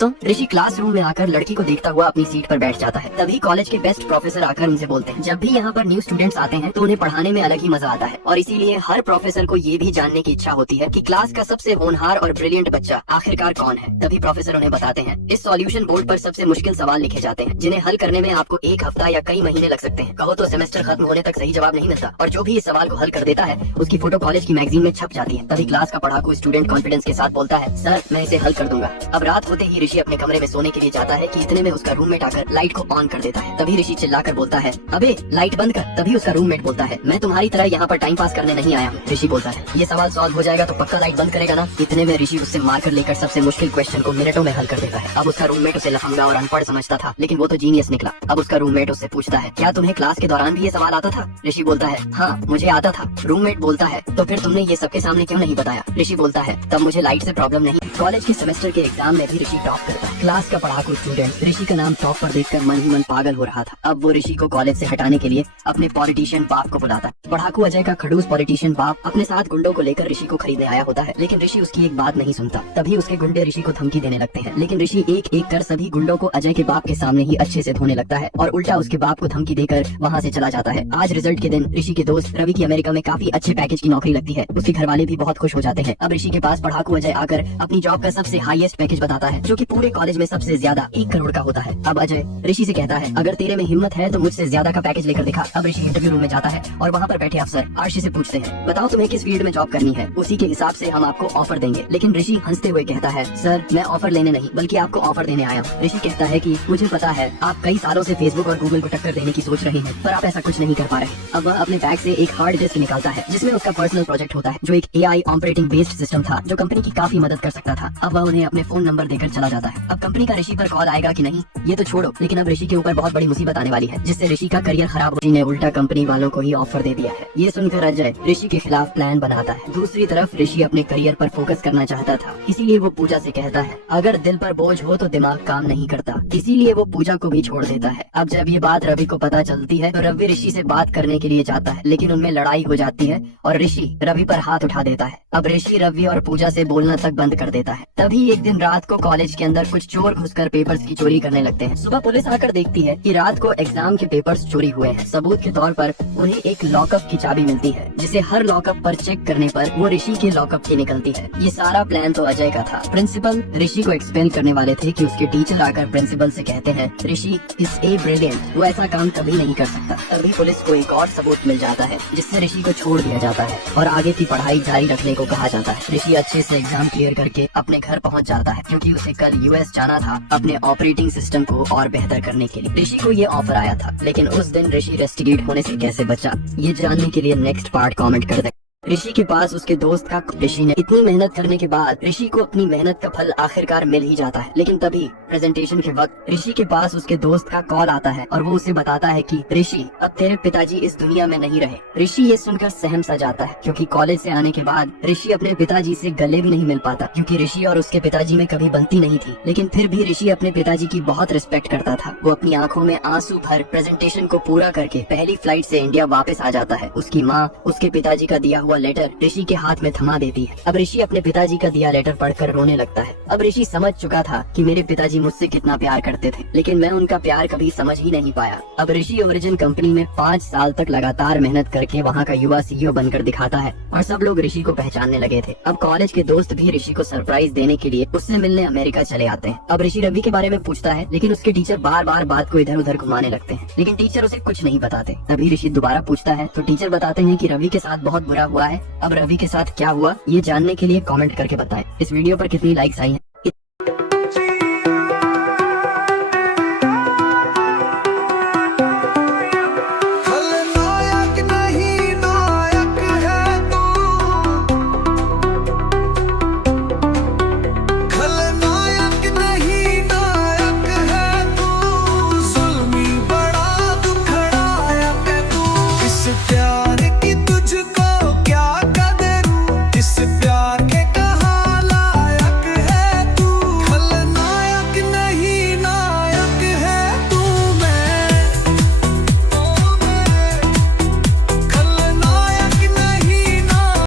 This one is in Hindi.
तो ऋषि क्लासरूम में आकर लड़की को देखता हुआ अपनी सीट पर बैठ जाता है। तभी कॉलेज के बेस्ट प्रोफेसर आकर उनसे बोलते हैं, जब भी यहाँ पर न्यू स्टूडेंट्स आते हैं तो उन्हें पढ़ाने में अलग ही मजा आता है और इसीलिए हर प्रोफेसर को ये भी जानने की इच्छा होती है कि क्लास का सबसे होनहार और ब्रिलियंट बच्चा आखिरकार कौन है। तभी प्रोफेसर उन्हें बताते हैं, इस सॉल्यूशन बोर्ड पर सबसे मुश्किल सवाल लिखे जाते हैं जिन्हें हल करने में आपको एक हफ्ता या कई महीने लग सकते हैं। कहो तो सेमेस्टर खत्म होने तक सही जवाब नहीं मिलता और जो भी इस सवाल को हल कर देता है उसकी फोटो कॉलेज की मैगजीन में छप जाती है। तभी क्लास का पढ़ाकू स्टूडेंट कॉन्फिडेंस के साथ बोलता है, सर मैं इसे हल कर दूंगा। अब रात होते ही ऋषि अपने कमरे में सोने के लिए जाता है कि इतने में उसका रूममेट आकर लाइट को ऑन कर देता है। तभी ऋषि चिल्लाकर बोलता है, अबे लाइट बंद कर। तभी उसका रूममेट बोलता है, मैं तुम्हारी तरह यहाँ पर टाइम पास करने नहीं आया हूँ। ऋषि बोलता है, ये सवाल सॉल्व हो जाएगा तो पक्का लाइट बंद करेगा ना। इतने में ऋषि उससे मारकर लेकर सबसे मुश्किल क्वेश्चन को मिनटों में हल कर देता है। अब उसका रूममेट उसे लफंगा और अनपढ़ समझता था, लेकिन वो तो जीनियस निकला। अब उसका रूममेट उससे पूछता है, क्या तुम्हें क्लास के दौरान भी ये सवाल आता था? ऋषि बोलता है, हाँ मुझे आता था। रूममेट बोलता है, तो फिर तुमने ये सबके सामने क्यों नहीं बताया? ऋषि बोलता है, तब मुझे लाइट से प्रॉब्लम नहीं। कॉलेज के सेमेस्टर के एग्जाम में भी ऋषि टॉप करता है। क्लास का पढ़ाकू स्टूडेंट ऋषि का नाम टॉप पर देखकर मन ही मन पागल हो रहा था। अब वो ऋषि को कॉलेज से हटाने के लिए अपने पॉलिटिशियन बाप को बुलाता है। पढ़ाकू अजय का खड़ूस पॉलिटिशियन बाप अपने साथ गुंडों को लेकर ऋषि को खरीदने आया होता है, लेकिन ऋषि उसकी एक बात नहीं सुनता। तभी उसके गुंडे ऋषि को धमकी देने लगते हैं, लेकिन ऋषि एक एक कर सभी गुंडों को अजय के बाप के सामने ही अच्छे से धोने लगता है और उल्टा उसके बाप को धमकी देकर वहाँ से चला जाता है। आज रिजल्ट के दिन ऋषि के दोस्त रवि की अमेरिका में काफी अच्छे पैकेज की नौकरी लगती है। उसके घर वाले भी बहुत खुश हो जाते हैं। अब ऋषि के पास पढ़ाकू अजय आकर अपनी जॉब का सबसे हाईएस्ट पैकेज बताता है, जो कि पूरे कॉलेज में सबसे ज्यादा 1 करोड़ का होता है। अब अजय ऋषि से कहता है, अगर तेरे में हिम्मत है तो मुझसे ज्यादा का पैकेज लेकर दिखा। अब ऋषि इंटरव्यू रूम में जाता है और वहाँ पर बैठे अफसर आरशी से पूछते हैं, बताओ तुम्हें किस फील्ड में जॉब करनी है, उसी के हिसाब से हम आपको ऑफर देंगे। लेकिन ऋषि हंसते हुए कहता है, सर मैं ऑफर लेने नहीं बल्कि आपको ऑफर देने आया हूँ। ऋषि कहता है कि मुझे पता है आप कई सालों से फेसबुक और गूगल को टक्कर देने की सोच रहे हैं, पर आप ऐसा कुछ नहीं कर पा रहे। अब वह अपने बैग से एक हार्ड डिस्क निकालता है जिसमें उसका पर्सनल प्रोजेक्ट होता है, जो एक AI ऑपरेटिंग बेस्ड सिस्टम था जो कंपनी की काफी मदद कर सकता था। अब वह उन्हें अपने फोन नंबर देकर चला जाता है। अब कंपनी का ऋषि पर कॉल आएगा कि नहीं ये तो छोड़ो, लेकिन अब ऋषि के ऊपर बहुत बड़ी मुसीबत आने वाली है जिससे ऋषि का करियर खराब हो। ऋषि ने उल्टा कंपनी वालों को ही ऑफर दे दिया है। ये सुनकर अजय ऋषि के खिलाफ प्लान बनाता है। दूसरी तरफ ऋषि अपने करियर पर फोकस करना चाहता था, इसीलिए वो पूजा से कहता है, अगर दिल पर बोझ हो तो दिमाग काम नहीं करता। इसीलिए वो पूजा को भी छोड़ देता है। अब जब ये बात रवि को पता चलती है तो रवि ऋषि से बात करने के लिए जाता है, लेकिन उनमें लड़ाई हो जाती है और ऋषि रवि पर हाथ उठा देता है। अब ऋषि रवि और पूजा से बोलना तक बंद कर देता है। तभी एक दिन रात को कॉलेज के अंदर कुछ चोर घुसकर पेपर्स की चोरी करने लगते हैं। सुबह पुलिस आकर देखती है कि रात को एग्जाम के पेपर्स चोरी हुए हैं। सबूत के तौर पर उन्हें एक लॉकअप की चाबी मिलती है, जिसे हर लॉकअप पर चेक करने पर वो ऋषि के लॉकअप की निकलती है। ये सारा प्लान तो अजय का था। प्रिंसिपल ऋषि को एक्सपेल करने वाले थे कि उसके टीचर आकर प्रिंसिपल से कहते हैं, ऋषि इज ए ब्रिलियंट, वो ऐसा काम कभी नहीं कर सकता। तभी पुलिस को एक और सबूत मिल जाता है जिससे ऋषि को छोड़ दिया जाता है और आगे की पढ़ाई जारी रखने को कहा जाता है। ऋषि अच्छे से एग्जाम क्लियर करके अपने घर पहुंच जाता है, क्योंकि उसे कल US जाना था अपने ऑपरेटिंग सिस्टम को और बेहतर करने के लिए। ऋषि को ये ऑफर आया था, लेकिन उस दिन ऋषि रेस्टिगेट होने से कैसे बचा, ये जानने के लिए नेक्स्ट पार्ट कमेंट कर दे। ऋषि के पास उसके दोस्त का ऋषि ने इतनी मेहनत करने के बाद ऋषि को अपनी मेहनत का फल आखिरकार मिल ही जाता है। लेकिन तभी प्रेजेंटेशन के वक्त ऋषि के पास उसके दोस्त का कॉल आता है और वो उसे बताता है कि ऋषि अब तेरे पिताजी इस दुनिया में नहीं रहे। ऋषि ये सुनकर सहम सा जाता है, क्योंकि कॉलेज से आने के बाद ऋषि अपने पिताजी से गले भी नहीं मिल पाता, क्योंकि ऋषि और उसके पिताजी में कभी बनती नहीं थी। लेकिन फिर भी ऋषि अपने पिताजी की बहुत रिस्पेक्ट करता था। वो अपनी आंखों में आंसू भर प्रेजेंटेशन को पूरा करके पहली फ्लाइट से इंडिया वापस आ जाता है। उसकी माँ उसके पिताजी का दिया हुआ लेटर ऋषि के हाथ में थमा देती है। अब ऋषि अपने पिताजी का दिया लेटर पढ़कर रोने लगता है। अब ऋषि समझ चुका था कि मेरे पिताजी मुझसे कितना प्यार करते थे, लेकिन मैं उनका प्यार कभी समझ ही नहीं पाया। अब ऋषि ओरिजिन कंपनी में 5 साल तक लगातार मेहनत करके वहाँ का युवा CEO बनकर दिखाता है और सब लोग ऋषि को पहचानने लगे थे। अब कॉलेज के दोस्त भी ऋषि को सरप्राइज देने के लिए उससे मिलने अमेरिका चले आते हैं। अब ऋषि रवि के बारे में पूछता है, लेकिन उसके टीचर बार बार बात को इधर उधर घुमाने लगते हैं, लेकिन टीचर उसे कुछ नहीं बताते। तभी ऋषि दोबारा पूछता है तो टीचर बताते हैं कि रवि के साथ बहुत बुरा हुआ है। अब रवि के साथ क्या हुआ ये जानने के लिए कमेंट करके बताएं। इस वीडियो पर कितनी लाइक्स आई हैं।